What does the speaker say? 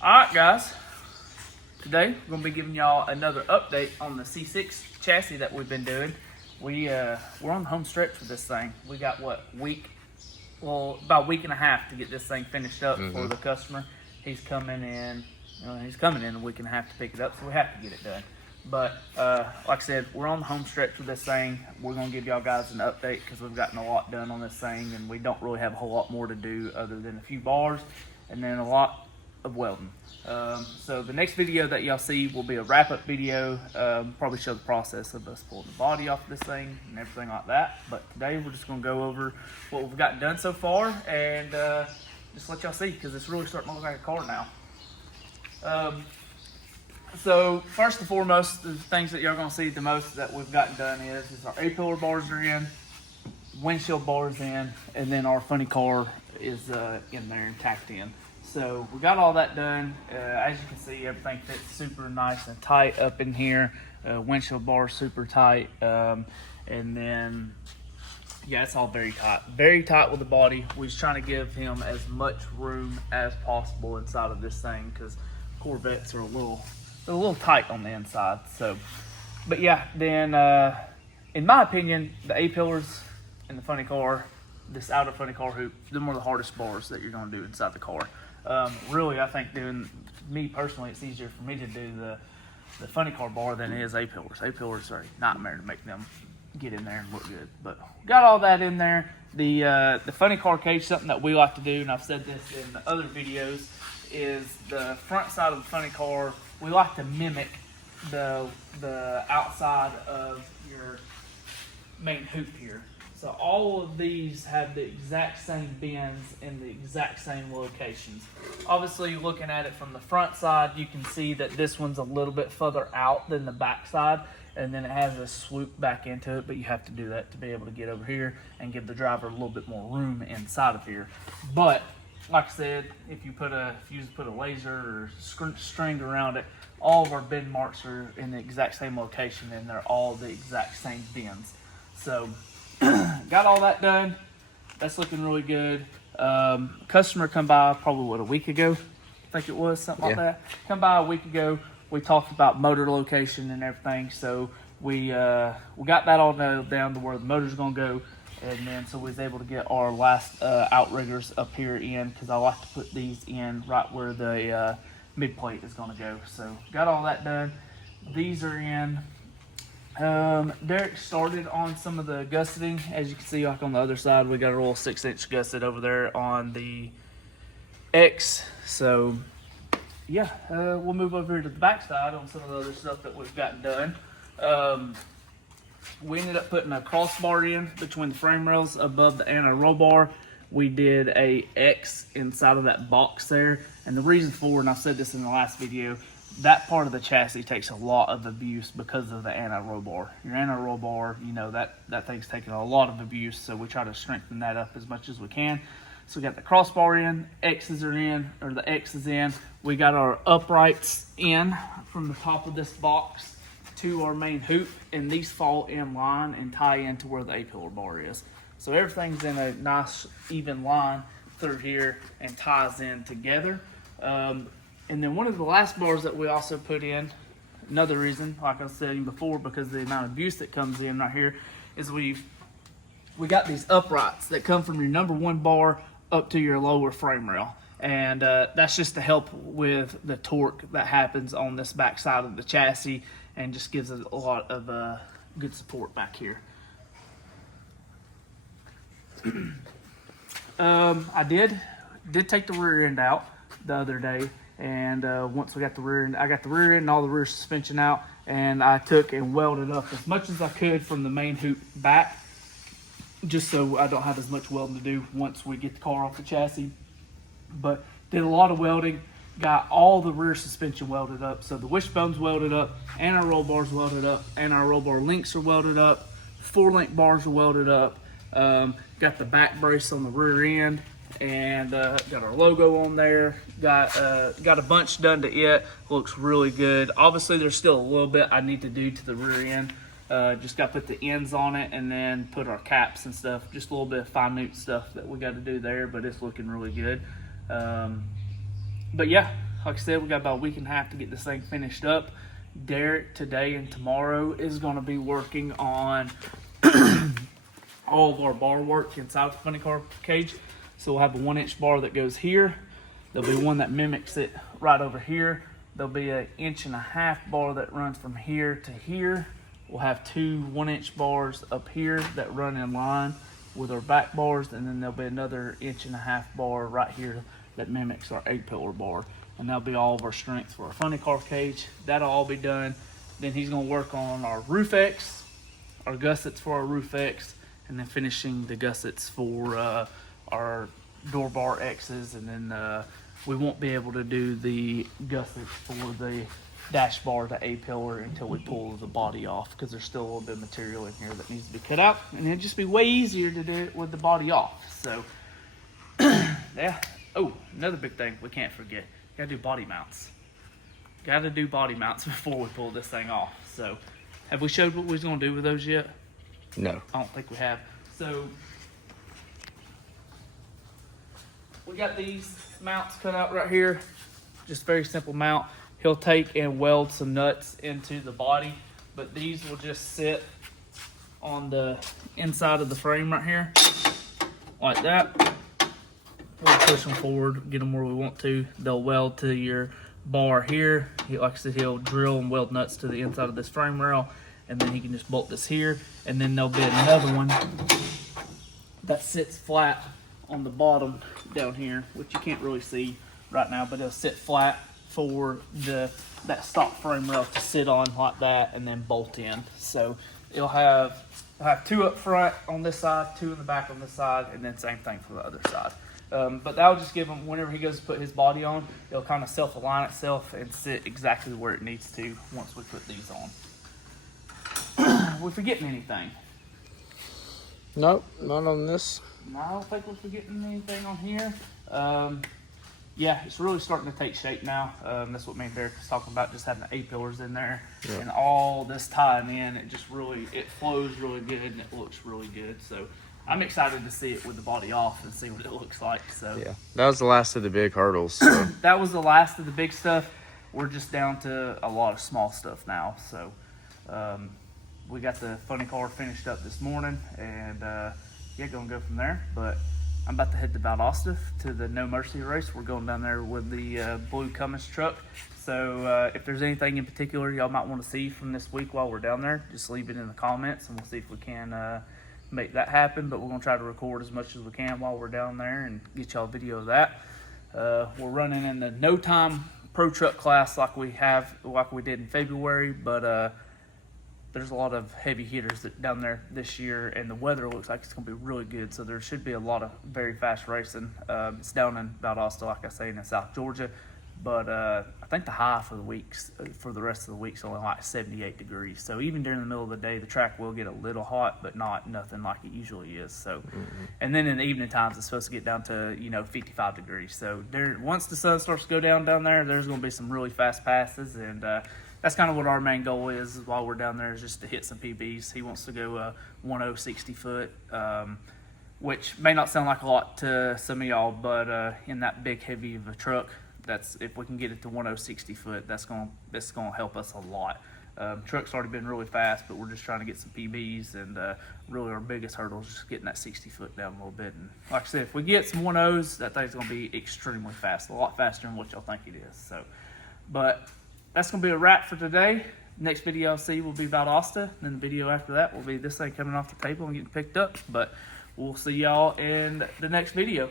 Alright guys, today we're going to be giving y'all another update on the C6 chassis that we've been doing. We're on the home stretch for this thing. We got about a week and a half to get this thing finished up for the customer. He's coming in a week and a half to pick it up, so we have to get it done. But like I said, we're on the home stretch with this thing. We're going to give y'all guys an update because we've gotten a lot done on this thing, and we don't really have a whole lot more to do other than a few bars and then a lot of welding. So the next video that y'all see will be a wrap-up video, probably show the process of us pulling the body off of this thing and everything like that. But today we're just going to go over what we've gotten done so far and just let y'all see, because it's really starting to look like a car now. So first and foremost, the things that y'all gonna see the most that we've gotten done is our A-pillar bars are in, windshield bars in, and then our funny car is in there and tacked in. So we got all that done. As you can see, everything fits super nice and tight up in here. Windshield bar super tight, and then yeah, it's all very tight with the body. We're just trying to give him as much room as possible inside of this thing because Corvettes are a little tight on the inside. So, but yeah, then in my opinion, the A-pillars and the funny car, this outer funny car hoop, them are the hardest bars that you're gonna do inside the car. Really, I think me personally, it's easier for me to do the funny car bar than it is A-pillars. A-pillars are a nightmare to make them get in there and look good. But got all that in there. The funny car cage, something that we like to do, and I've said this in the other videos, is the front side of the funny car. We like to mimic the outside of your main hoop here. So all of these have the exact same bends in the exact same locations. Obviously, looking at it from the front side, you can see that this one's a little bit further out than the back side, and then it has a swoop back into it, but you have to do that to be able to get over here and give the driver a little bit more room inside of here. But like I said, if you put a laser or string around it, all of our bend marks are in the exact same location, and they're all the exact same bends. So got all that done. That's looking really good. Customer come by probably a week ago, I think it was, something like that. Come by a week ago. We talked about motor location and everything, so we got that all nailed down to where the motor's gonna go. And then so we was able to get our last outriggers up here in, because I like to put these in right where the mid plate is going to go. So got all that done. These are in. Derek started on some of the gusseting. As you can see, like on the other side, we got a little 6-inch gusset over there on the X. So yeah, we'll move over here to the back side on some of the other stuff that we've gotten done. We ended up putting a crossbar in between the frame rails above the anti-roll bar. We did a X inside of that box there. And the reason for, and I said this in the last video, that part of the chassis takes a lot of abuse because of the anti-roll bar. Your anti-roll bar, you know, that thing's taking a lot of abuse, so we try to strengthen that up as much as we can. So we got the crossbar in, X's are in, or the X is in. We got our uprights in from the top of this box to our main hoop, and these fall in line and tie into where the A-pillar bar is. So everything's in a nice even line through here and ties in together. And then one of the last bars that we also put in, another reason, like I was saying before, because of the amount of abuse that comes in right here, is we got these uprights that come from your number one bar up to your lower frame rail. And that's just to help with the torque that happens on this back side of the chassis, and just gives it a lot of good support back here. I did take the rear end out the other day, and once we got the rear end, I got the rear end and all the rear suspension out, and I took and welded up as much as I could from the main hoop back, just so I don't have as much welding to do once we get the car off the chassis. But did a lot of welding, got all the rear suspension welded up. So the wishbone's welded up, and our roll bars welded up, and our roll bar links are welded up, 4-link bars are welded up. Got the back brace on the rear end, and got our logo on there. Got a bunch done to it. Looks really good. Obviously, there's still a little bit I need to do to the rear end. Just got to put the ends on it and then put our caps and stuff. Just a little bit of fine-nute stuff that we got to do there, but it's looking really good. But yeah, like I said, we got about a week and a half to get this thing finished up. Derek today and tomorrow is going to be working on all of our bar work inside the funny car cage. So we'll have a 1-inch bar that goes here. There'll be one that mimics it right over here. There'll be an 1.5-inch bar that runs from here to here. We'll have 2 1-inch bars up here that run in line with our back bars, and then there'll be another 1.5-inch bar right here that mimics our 8-pillar bar. And that'll be all of our strength for our funny car cage. That'll all be done. Then he's gonna work on our roof X, our gussets for our roof X, and then finishing the gussets for our door bar X's. And then we won't be able to do the gussets for the dash bar to A-pillar until we pull the body off, because there's still a little bit of material in here that needs to be cut out, and it'd just be way easier to do it with the body off. So yeah. Oh, another big thing we can't forget, gotta do body mounts. Gotta do body mounts before we pull this thing off. So have we showed what we was gonna do with those yet? No. I don't think we have. So we got these mounts cut out right here. Just very simple mount. He'll take and weld some nuts into the body, but these will just sit on the inside of the frame right here, like that. We'll push them forward, get them where we want to. They'll weld to your bar here. Like I said, he'll drill and weld nuts to the inside of this frame rail, and then he can just bolt this here. And then there'll be another one that sits flat on the bottom down here, which you can't really see right now, but it'll sit flat for that stock frame rail to sit on like that and then bolt in. So it'll have 2 up front on this side, 2 in the back on this side, and then same thing for the other side. But that'll just give him, whenever he goes to put his body on, it'll kind of self-align itself and sit exactly where it needs to once we put these on. We forgetting anything? Nope, not on this. No, I don't think we're forgetting anything on here. Yeah, it's really starting to take shape now. That's what me and Derek was talking about, just having the A-pillars in there. Yeah. And all this tying in, it flows really good and it looks really good. So I'm excited to see it with the body off and see what it looks like. So yeah, that was the last of the big hurdles. So. That was the last of the big stuff. We're just down to a lot of small stuff now. So we got the funny car finished up this morning, and yeah, gonna go from there. But I'm about to head to Valdosta to the No Mercy race. We're going down there with the blue Cummins truck. So if there's anything in particular y'all might want to see from this week while we're down there, just leave it in the comments, and we'll see if we can make that happen. But we're gonna try to record as much as we can while we're down there and get y'all a video of that. We're running in the no time pro truck class like we did in February, but there's a lot of heavy hitters down there this year, and the weather looks like it's going to be really good, so there should be a lot of very fast racing. It's down in Valdosta, like I say, in South Georgia, but I think the high for the rest of the week's only like 78 degrees. So even during the middle of the day, the track will get a little hot, but nothing like it usually is. So, and then in the evening times, it's supposed to get down to 55 degrees. So once the sun starts to go down there, there's going to be some really fast passes, and that's kind of what our main goal is while we're down there, is just to hit some PBs. He wants to go 1060 foot, which may not sound like a lot to some of y'all, but in that big heavy of a truck, if we can get it to 1060 foot, that's gonna help us a lot. Truck's already been really fast, but we're just trying to get some PBs, and really our biggest hurdle is just getting that 60 foot down a little bit. And like I said, if we get some 1.0s, that thing's gonna be extremely fast, a lot faster than what y'all think it is. So, but that's going to be a wrap for today. Next video I'll see will be about Valdosta. Then the video after that will be this thing coming off the table and getting picked up. But we'll see y'all in the next video.